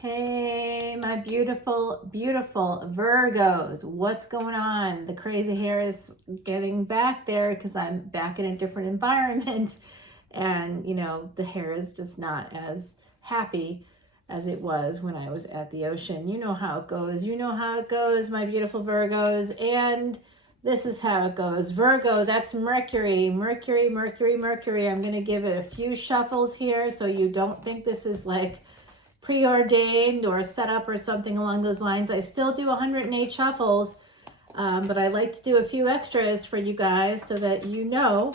Hey, my beautiful, beautiful Virgos. What's going on? The crazy hair is getting back there because I'm back in a different environment. And, the hair is just not as happy as it was when I was at the ocean. You know how it goes. You know how it goes, my beautiful Virgos. And this is how it goes. Virgo, that's Mercury. Mercury, Mercury, Mercury. I'm going to give it a few shuffles here so you don't think this is like preordained or set up or something along those lines. I still do 108 shuffles, but I like to do a few extras for you guys so that you know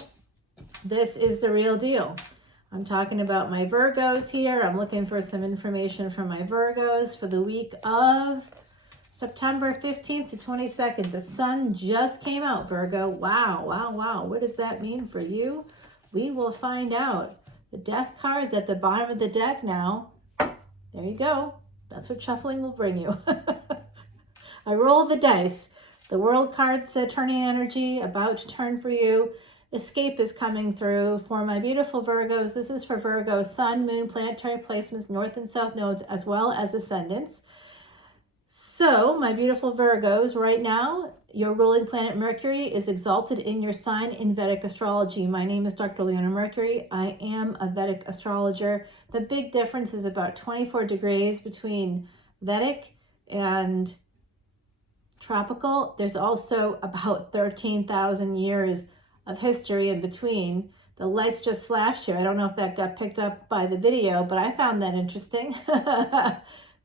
this is the real deal. I'm talking about my Virgos here. I'm looking for some information from my Virgos for the week of September 15th to 22nd. The sun just came out, Virgo. Wow, wow, wow. What does that mean for you? We will find out. The death card's at the bottom of the deck now. There you go. That's what shuffling will bring you. I roll the dice. The world card said turning energy, about to turn for you. Escape is coming through for my beautiful Virgos. This is for Virgo, sun, moon, planetary placements, north and south nodes, as well as ascendants. So, my beautiful Virgos, right now, your ruling planet Mercury is exalted in your sign in Vedic Astrology. My name is Dr. Leona Mercury. I am a Vedic astrologer. The big difference is about 24 degrees between Vedic and tropical. There's also about 13,000 years of history in between. The lights just flashed here. I don't know if that got picked up by the video, but I found that interesting.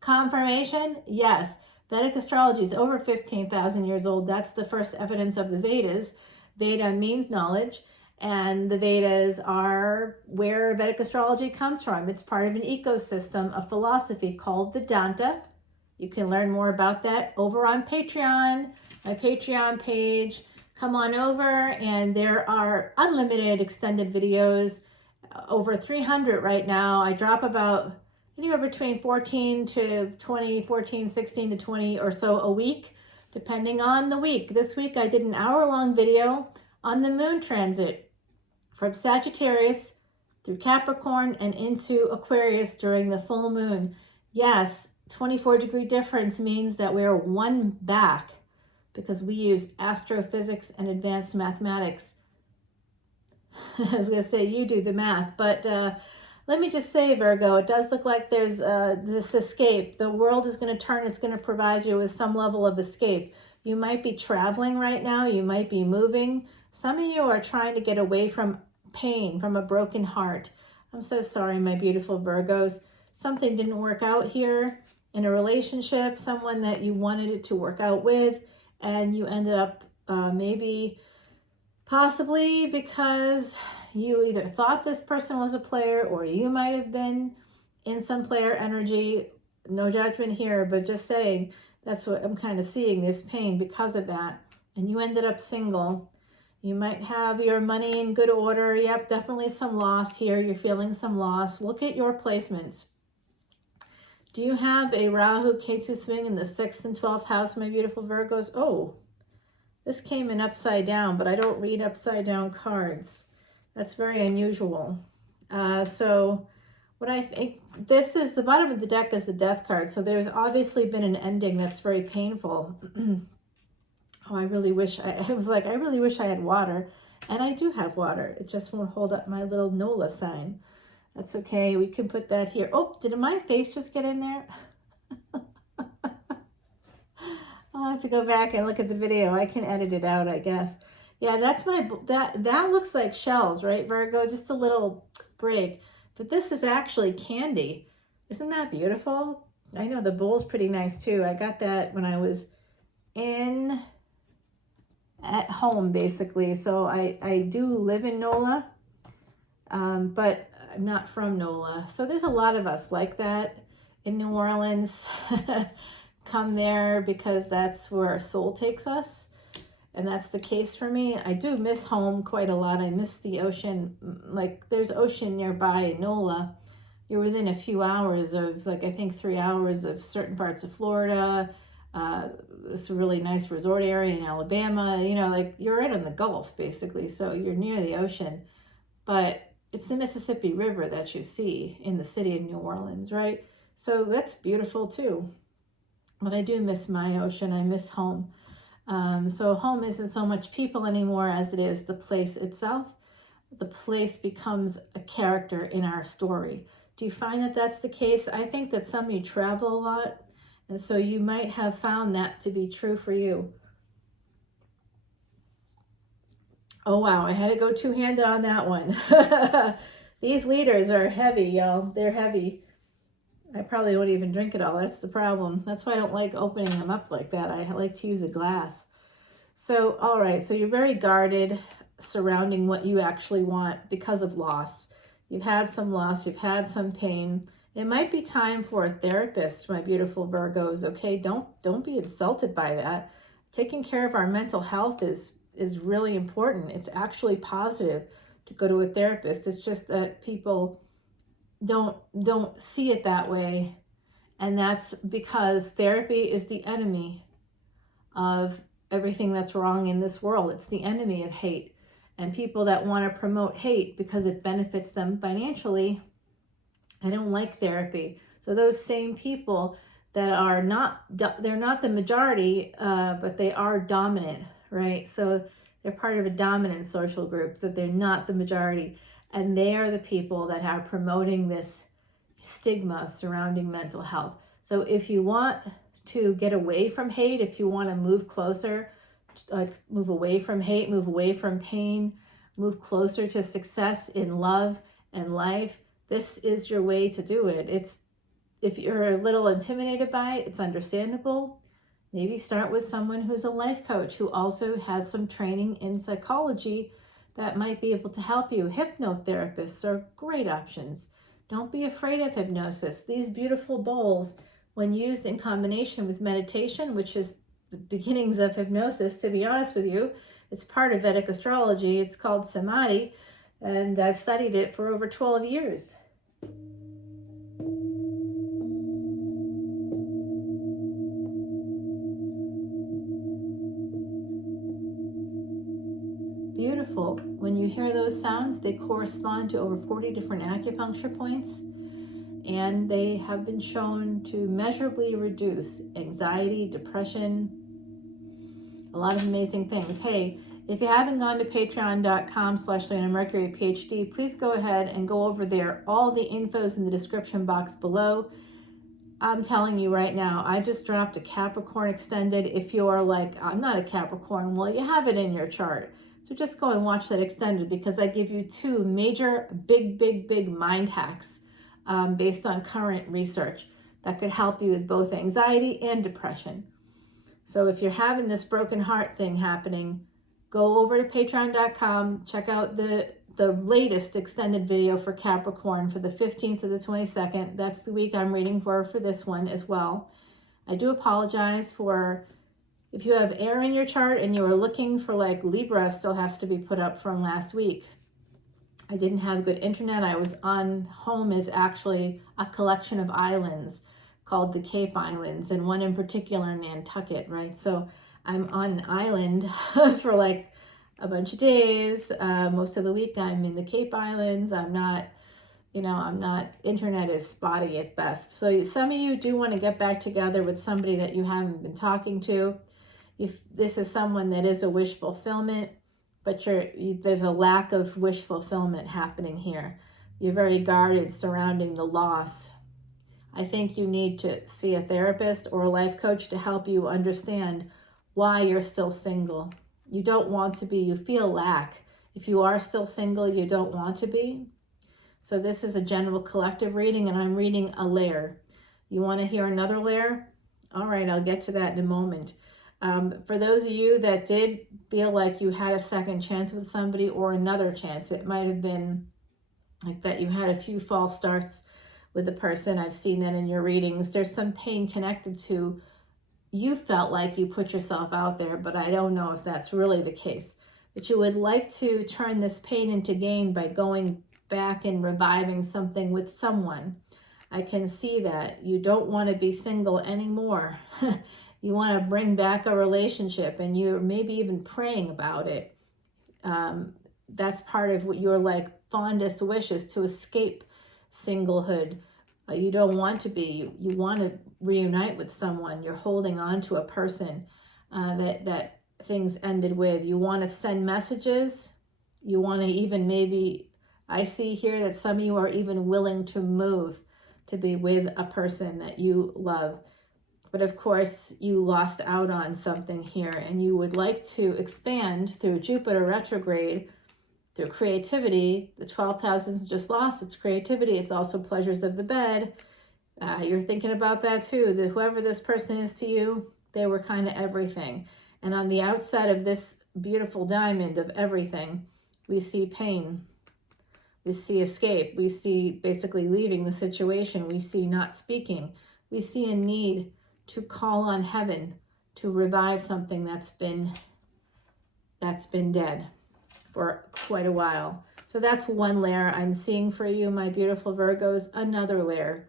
Confirmation? Yes. Vedic astrology is over 15,000 years old. That's the first evidence of the Vedas. Veda means knowledge, and the Vedas are where Vedic astrology comes from. It's part of an ecosystem, a philosophy called Vedanta. You can learn more about that over on Patreon, my Patreon page. Come on over, and there are unlimited extended videos, over 300 right now. I drop about anywhere between 14 to 20, 14, 16 to 20 or so a week, depending on the week. This week I did an hour-long video on the moon transit from Sagittarius through Capricorn and into Aquarius during the full moon. Yes, 24-degree difference means that we're one back because we use astrophysics and advanced mathematics. I was going to say you do the math, but let me just say, Virgo, it does look like there's this escape. The world is going to turn. It's going to provide you with some level of escape. You might be traveling right now. You might be moving. Some of you are trying to get away from pain, from a broken heart. I'm so sorry, my beautiful Virgos. Something didn't work out here in a relationship, someone that you wanted it to work out with, and you ended up possibly because you either thought this person was a player or you might have been in some player energy. No judgment here, but just saying that's what I'm kind of seeing. There's pain because of that. And you ended up single. You might have your money in good order. Yep, definitely some loss here. You're feeling some loss. Look at your placements. Do you have a Rahu Ketu swing in the 6th and 12th house, my beautiful Virgos? Oh, this came in upside down, but I don't read upside down cards. That's very unusual. So what I think, this is the bottom of the deck is the death card. So there's obviously been an ending that's very painful. Oh, I really wish, I really wish I had water. And I do have water. It just won't hold up my little NOLA sign. That's okay. We can put that here. Oh, did my face just get in there? I'll have to go back and look at the video. I can edit it out, I guess. Yeah, that's that looks like shells, right, Virgo? Just a little break. But this is actually candy. Isn't that beautiful? I know the bowl's pretty nice too. I got that when I was at home, basically. So I do live in NOLA, but I'm not from NOLA. So there's a lot of us like that in New Orleans. Come there because that's where our soul takes us. And that's the case for me. I do miss home quite a lot. I miss the ocean. Like there's ocean nearby in NOLA. You're within a few hours of, like, I think 3 hours of certain parts of Florida. This really nice resort area in Alabama. You know, like you're right on the Gulf basically. So you're near the ocean. But it's the Mississippi River that you see in the city of New Orleans, right? So that's beautiful too. But I do miss my ocean. I miss home. So home isn't so much people anymore as it is the place itself. The place becomes a character in our story. Do you find that that's the case? I think that some of you travel a lot, and so you might have found that to be true for you. Oh wow, I had to go two-handed on that one. These leaders are heavy, y'all. They're heavy. I probably won't even drink it all. That's the problem. That's why I don't like opening them up like that. I like to use a glass. So, all right. So you're very guarded surrounding what you actually want because of loss. You've had some loss. You've had some pain. It might be time for a therapist, my beautiful Virgos. Okay, don't be insulted by that. Taking care of our mental health is really important. It's actually positive to go to a therapist. It's just that people don't see it that way, and that's because therapy is the enemy of everything that's wrong in this world. It's the enemy of hate, and people that want to promote hate because it benefits them financially, I don't like therapy. So those same people that are not, they're not the majority, but they are dominant, right? So they're part of a dominant social group, that they're not the majority. And they are the people that are promoting this stigma surrounding mental health. So if you want to get away from hate, if you want to move closer, like move away from hate, move away from pain, move closer to success in love and life, this is your way to do it. It's, if you're a little intimidated by it, it's understandable. Maybe start with someone who's a life coach who also has some training in psychology that might be able to help you. Hypnotherapists are great options. Don't be afraid of hypnosis. These beautiful bowls, when used in combination with meditation, which is the beginnings of hypnosis, to be honest with you, it's part of Vedic astrology. It's called samadhi, and I've studied it for over 12 years. Beautiful. When you hear those sounds, they correspond to over 40 different acupuncture points, and they have been shown to measurably reduce anxiety, depression, a lot of amazing things. Hey, if you haven't gone to patreon.com/leonamercuryphd, please go ahead and go over there. All the info's in the description box below. I'm telling you right now, I just dropped a Capricorn extended. If you're like, I'm not a Capricorn, well, you have it in your chart. So just go and watch that extended, because I give you two major, big mind hacks based on current research that could help you with both anxiety and depression. So if you're having this broken heart thing happening, go over to patreon.com, check out the latest extended video for Capricorn for the 15th to the 22nd. That's the week I'm reading for this one as well. I do apologize for if you have air in your chart and you are looking for, like, Libra still has to be put up from last week. I didn't have good internet. I was on, home is actually a collection of islands called the Cape Islands, and one in particular, Nantucket, right? So I'm on an island for like a bunch of days. Most of the week I'm in the Cape Islands. I'm not, internet is spotty at best. So some of you do want to get back together with somebody that you haven't been talking to. If this is someone that is a wish fulfillment, but there's a lack of wish fulfillment happening here. You're very guarded surrounding the loss. I think you need to see a therapist or a life coach to help you understand why you're still single. You don't want to be, you feel lack. If you are still single, you don't want to be. So this is a general collective reading, and I'm reading a layer. You want to hear another layer? All right, I'll get to that in a moment. For those of you that did feel like you had a second chance with somebody, or another chance, it might have been like that you had a few false starts with a person. I've seen that in your readings. There's some pain connected to, you felt like you put yourself out there, but I don't know if that's really the case. But you would like to turn this pain into gain by going back and reviving something with someone. I can see that. You don't want to be single anymore. You want to bring back a relationship, and you're maybe even praying about it. That's part of what your fondest wish is, to escape singlehood. You don't want to be. You want to reunite with someone. You're holding on to a person that things ended with. You want to send messages. You want to even maybe, I see here that some of you are even willing to move to be with a person that you love. But of course, you lost out on something here, and you would like to expand through Jupiter retrograde, through creativity. The 12th house isn't just lost, it's creativity. It's also pleasures of the bed. You're thinking about that too, that whoever this person is to you, they were kind of everything. And on the outside of this beautiful diamond of everything, we see pain. We see escape. We see basically leaving the situation. We see not speaking. We see a need to call on heaven to revive something that's been dead for quite a while. So that's one layer I'm seeing for you, my beautiful Virgos. Another layer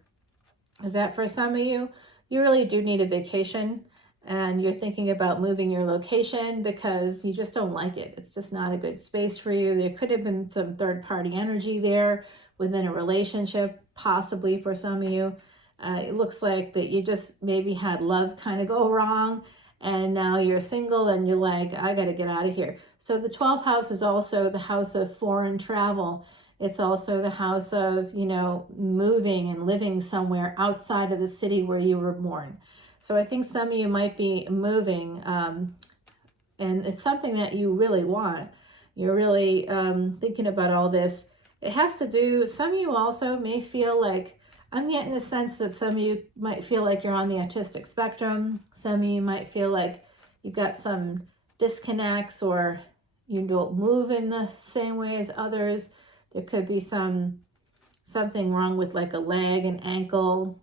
is that for some of you, you really do need a vacation, and you're thinking about moving your location because you just don't like it. It's just not a good space for you. There could have been some third-party energy there within a relationship, possibly for some of you. It looks like that you just maybe had love kind of go wrong, and now you're single and you're like, I got to get out of here. So the 12th house is also the house of foreign travel. It's also the house of, moving and living somewhere outside of the city where you were born. So I think some of you might be moving, and it's something that you really want. You're really thinking about all this. It has to do, some of you also may feel like, I'm getting the sense that some of you might feel like you're on the autistic spectrum. Some of you might feel like you've got some disconnects, or you don't move in the same way as others. There could be something wrong with like a leg, an ankle.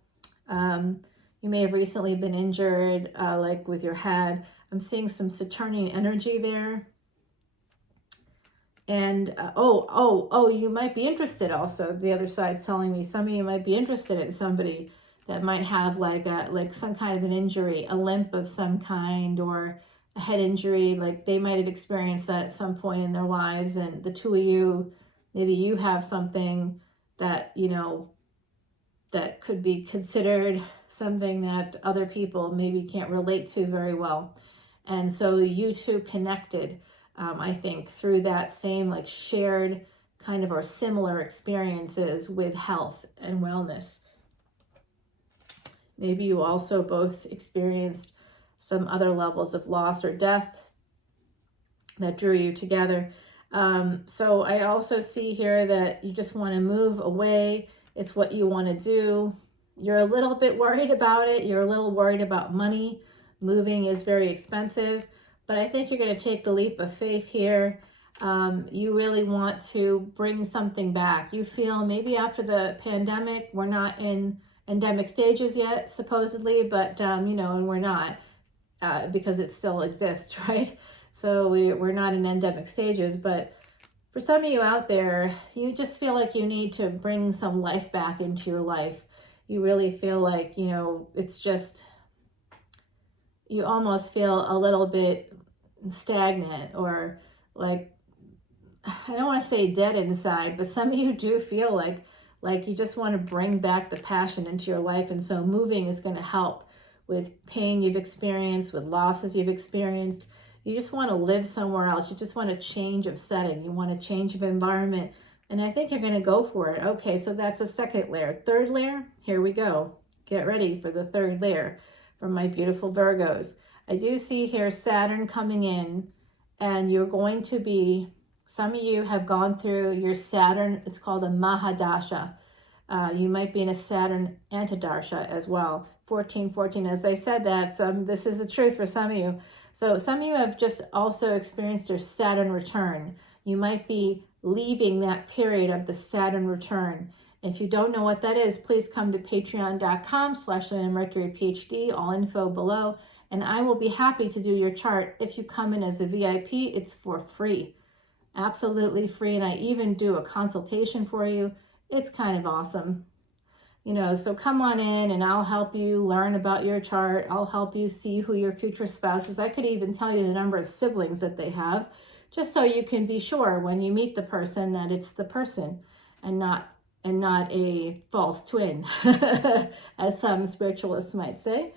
You may have recently been injured, like with your head. I'm seeing some Saturnian energy there. And you might be interested also. The other side's telling me some of you might be interested in somebody that might have like some kind of an injury, a limp of some kind, or a head injury. Like they might have experienced that at some point in their lives, and the two of you, maybe you have something that, that could be considered something that other people maybe can't relate to very well. And so you two connected, I think, through that same like shared kind of or similar experiences with health and wellness. Maybe you also both experienced some other levels of loss or death that drew you together. So I also see here that you just want to move away. It's what you want to do. You're a little bit worried about it. You're a little worried about money. Moving is very expensive, but I think you're going to take the leap of faith here. You really want to bring something back. You feel maybe after the pandemic, we're not in endemic stages yet, supposedly, but, and we're not because it still exists, right? So we're not in endemic stages, but for some of you out there, you just feel like you need to bring some life back into your life. You really feel like, it's just, you almost feel a little bit stagnant, or like, I don't want to say dead inside, but some of you do feel like you just want to bring back the passion into your life. And so moving is going to help with pain you've experienced, with losses you've experienced. You just want to live somewhere else. You just want a change of setting. You want a change of environment. And I think you're going to go for it. Okay, so that's a second layer. Third layer, here we go. Get ready for the third layer from my beautiful Virgos. I do see here Saturn coming in, and you're going to be, some of you have gone through your Saturn, it's called a Mahadasha. You might be in a Saturn Antidarsha as well. 1414, as I said that, this is the truth for some of you. So some of you have just also experienced your Saturn return. You might be leaving that period of the Saturn return. If you don't know what that is, please come to patreon.com/leonamercuryphd, all info below, and I will be happy to do your chart. If you come in as a VIP, it's for free, absolutely free, and I even do a consultation for you. It's kind of awesome. So come on in and I'll help you learn about your chart. I'll help you see who your future spouse is. I could even tell you the number of siblings that they have, just so you can be sure when you meet the person that it's the person and not and not a false twin, as some spiritualists might say.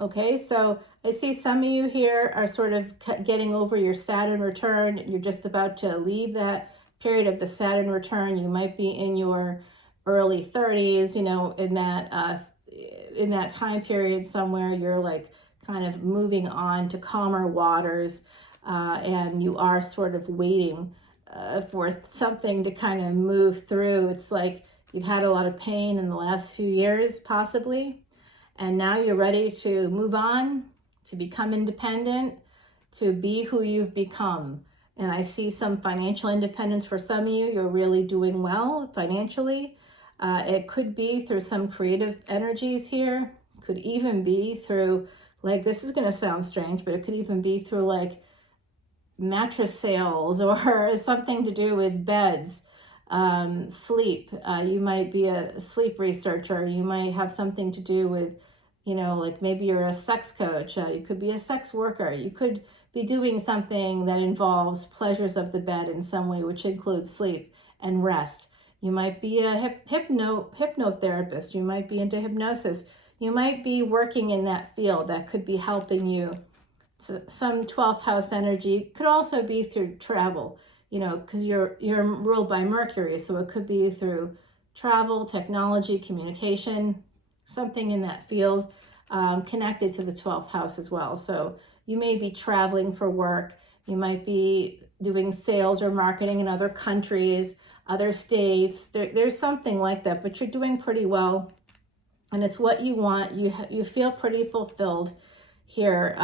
Okay, so I see some of you here are sort of getting over your Saturn return. You're just about to leave that period of the Saturn return. You might be in your early 30s, you know, in that time period somewhere. You're like kind of moving on to calmer waters, and you are sort of waiting for something to kind of move through. It's like you've had a lot of pain in the last few years, possibly. And now you're ready to move on, to become independent, to be who you've become. And I see some financial independence for some of you. You're really doing well financially. It could be through some creative energies here. Could even be through, like, this is going to sound strange, but it could even be through like mattress sales or something to do with beds. Sleep. You might be a sleep researcher. You might have something to do with, you know, like maybe you're a sex coach. You could be a sex worker. You could be doing something that involves pleasures of the bed in some way, which includes sleep and rest. You might be a hypnotherapist. You might be into hypnosis. You might be working in that field that could be helping you. So some 12th house energy could also be through travel. You know, because you're ruled by Mercury, so it could be through travel, technology, communication, something in that field, connected to the 12th house as well. So you may be traveling for work. You might be doing sales or marketing in other countries, other states. There's something like that, but you're doing pretty well, and it's what you want. You feel pretty fulfilled here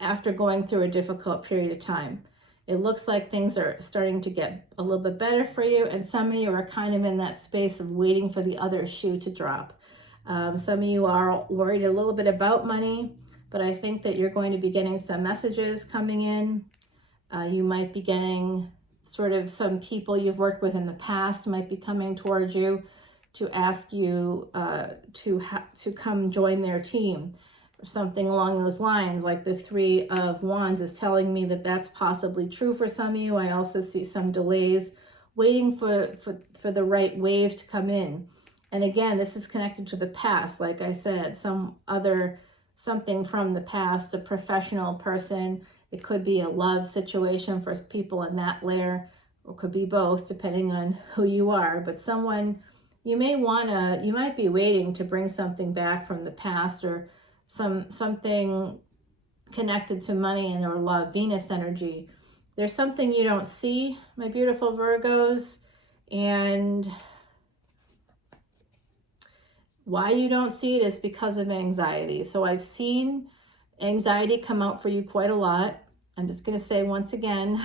after going through a difficult period of time. It looks like things are starting to get a little bit better for you, and some of you are kind of in that space of waiting for the other shoe to drop. Some of you are worried a little bit about money, but I think that you're going to be getting some messages coming in. You might be getting sort of some people you've worked with in the past might be coming towards you to ask you to come join their team. Or something along those lines, like the Three of Wands is telling me that that's possibly true for some of you. I also see some delays waiting for the right wave to come in. And again, this is connected to the past. Like I said, something from the past, a professional person. It could be a love situation for people in that layer, or could be both, depending on who you are. But someone you might be waiting to bring something back from the past, or something connected to money and or love, Venus energy. There's something you don't see, my beautiful Virgos, and why you don't see it is because of anxiety. So I've seen anxiety come out for you quite a lot. I'm just going to say once again,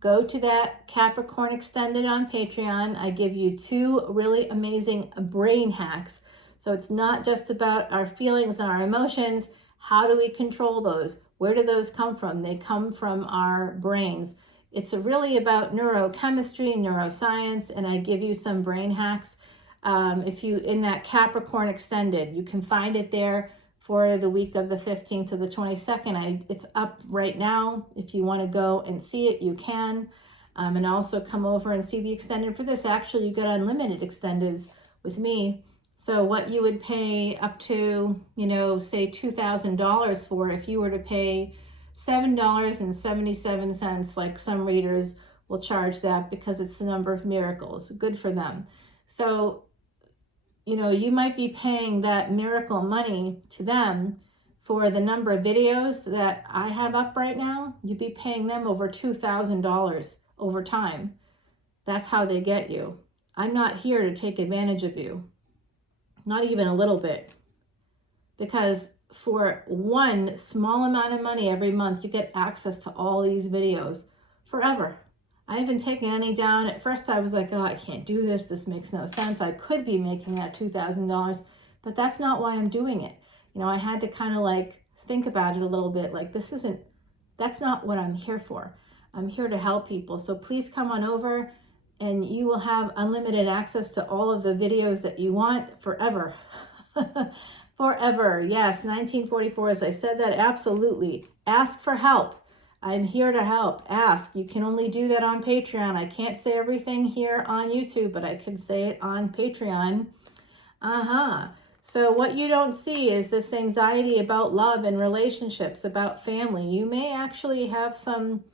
go to that Capricorn Extended on Patreon. I give you 2 really amazing brain hacks. So it's not just about our feelings and our emotions. How do we control those? Where do those come from? They come from our brains. It's really about neurochemistry, neuroscience, and I give you some brain hacks. If you, in that Capricorn Extended, you can find it there for the week of the 15th to the 22nd. It's up right now. If you want to go and see it, you can. And also come over and see the Extended for this. Actually, you get unlimited Extendeds with me. So what you would pay up to, say $2,000 for, if you were to pay $7.77, like some readers will charge that because it's the number of miracles. Good for them. So, you might be paying that miracle money to them for the number of videos that I have up right now. You'd be paying them over $2,000 over time. That's how they get you. I'm not here to take advantage of you. Not even a little bit. Because for one small amount of money every month, you get access to all these videos forever. I haven't taken any down. At first I was like, oh, I can't do this. This makes no sense. I could be making that $2,000, but that's not why I'm doing it. I had to kind of like think about it a little bit. Like, that's not what I'm here for. I'm here to help people. So please come on over and you will have unlimited access to all of the videos that you want forever. Forever. Yes, 1944, as I said that, absolutely. Ask for help. I'm here to help. Ask. You can only do that on Patreon. I can't say everything here on YouTube, but I can say it on Patreon. So what you don't see is this anxiety about love and relationships, about family. You may actually have some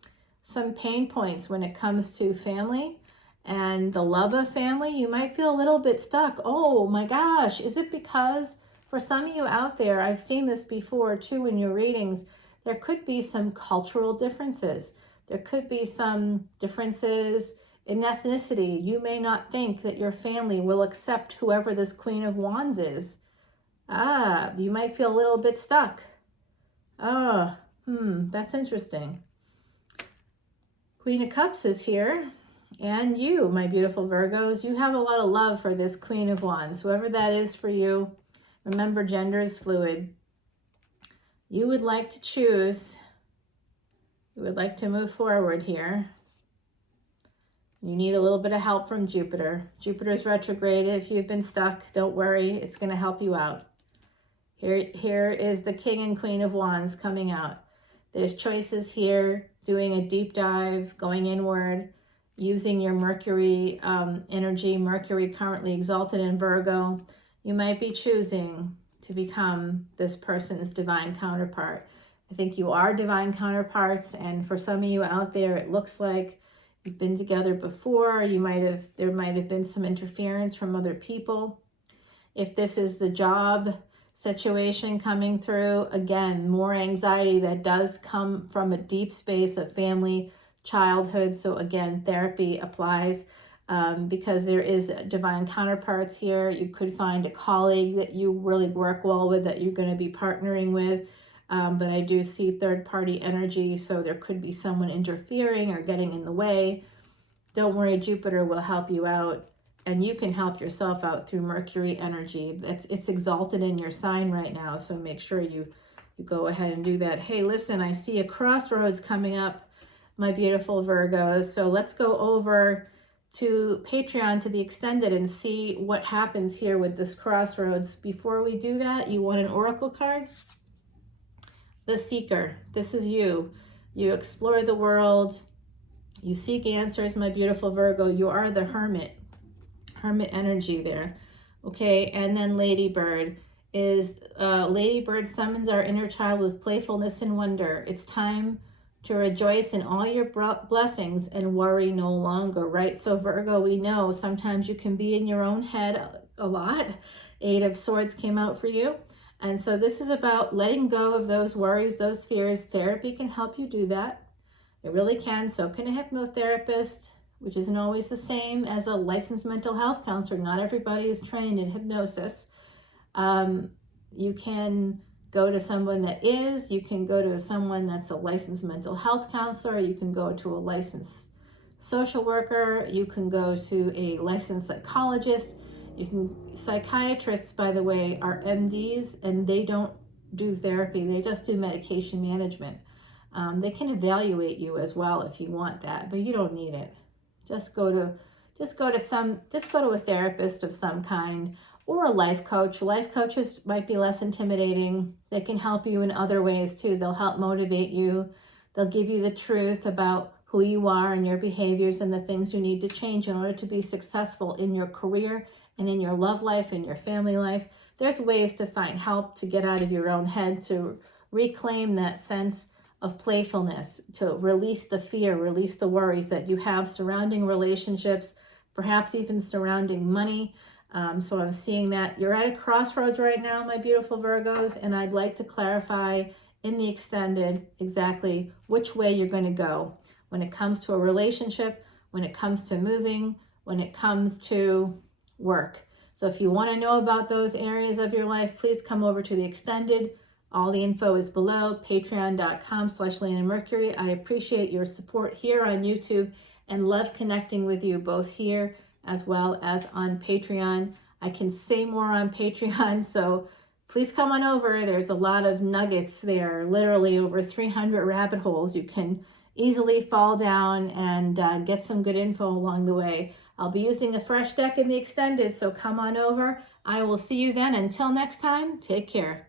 pain points when it comes to family and the love of family. You might feel a little bit stuck. Oh my gosh, is it because for some of you out there, I've seen this before too in your readings, there could be some cultural differences. There could be some differences in ethnicity. You may not think that your family will accept whoever this Queen of Wands is. You might feel a little bit stuck. That's interesting. Queen of Cups is here. And you, my beautiful Virgos, you have a lot of love for this Queen of Wands. Whoever that is for you, remember gender is fluid. You would like to choose. You would like to move forward here. You need a little bit of help from Jupiter. Jupiter's retrograde. If you've been stuck, don't worry. It's going to help you out. Here is the King and Queen of Wands coming out. There's choices here, doing a deep dive, going inward, using your Mercury energy. Mercury currently exalted in Virgo. You might be choosing to become this person's divine counterpart. I think you are divine counterparts, and for some of you out there, it looks like you've been together before. There might have been some interference from other people. If this is the job situation coming through, again, more anxiety that does come from a deep space of family, childhood. So again, therapy applies because there is divine counterparts here. You could find a colleague that you really work well with, that you're going to be partnering with. But I do see third-party energy, so there could be someone interfering or getting in the way. Don't worry, Jupiter will help you out, and you can help yourself out through Mercury energy. It's exalted in your sign right now, so make sure you go ahead and do that. Hey, listen, I see a crossroads coming up, my beautiful Virgos. So let's go over to Patreon, to the extended, and see what happens here with this crossroads. Before we do that, you want an oracle card? The Seeker. This is you. You explore the world. You seek answers, my beautiful Virgo. You are the Hermit. Hermit energy there. Okay, and then Ladybird is Ladybird summons our inner child with playfulness and wonder. It's time to rejoice in all your blessings and worry no longer, right? So Virgo, we know sometimes you can be in your own head a lot. Eight of Swords came out for you. And so this is about letting go of those worries, those fears. Therapy can help you do that. It really can. So can a hypnotherapist, which isn't always the same as a licensed mental health counselor. Not everybody is trained in hypnosis. You can go to someone that is. You can go to someone that's a licensed mental health counselor. You can go to a licensed social worker. You can go to a licensed psychologist. Psychiatrists, by the way, are MDs, and they don't do therapy. They just do medication management. They can evaluate you as well if you want that, but you don't need it. Just go to a therapist of some kind, or a life coach. Life coaches might be less intimidating. They can help you in other ways too. They'll help motivate you. They'll give you the truth about who you are and your behaviors and the things you need to change in order to be successful in your career and in your love life and your family life. There's ways to find help to get out of your own head, to reclaim that sense of playfulness, to release the fear, release the worries that you have surrounding relationships, perhaps even surrounding money. So I'm seeing that you're at a crossroads right now, my beautiful Virgos, and I'd like to clarify in the extended exactly which way you're going to go when it comes to a relationship, when it comes to moving, when it comes to work. So if you want to know about those areas of your life, please come over to the extended. All the info is below, patreon.com/leonamercury. I appreciate your support here on YouTube and love connecting with you both here as well as on Patreon. I can say more on Patreon, so please come on over. There's a lot of nuggets there, literally over 300 rabbit holes. You can easily fall down and get some good info along the way. I'll be using a fresh deck in the extended, so come on over. I will see you then. Until next time, take care.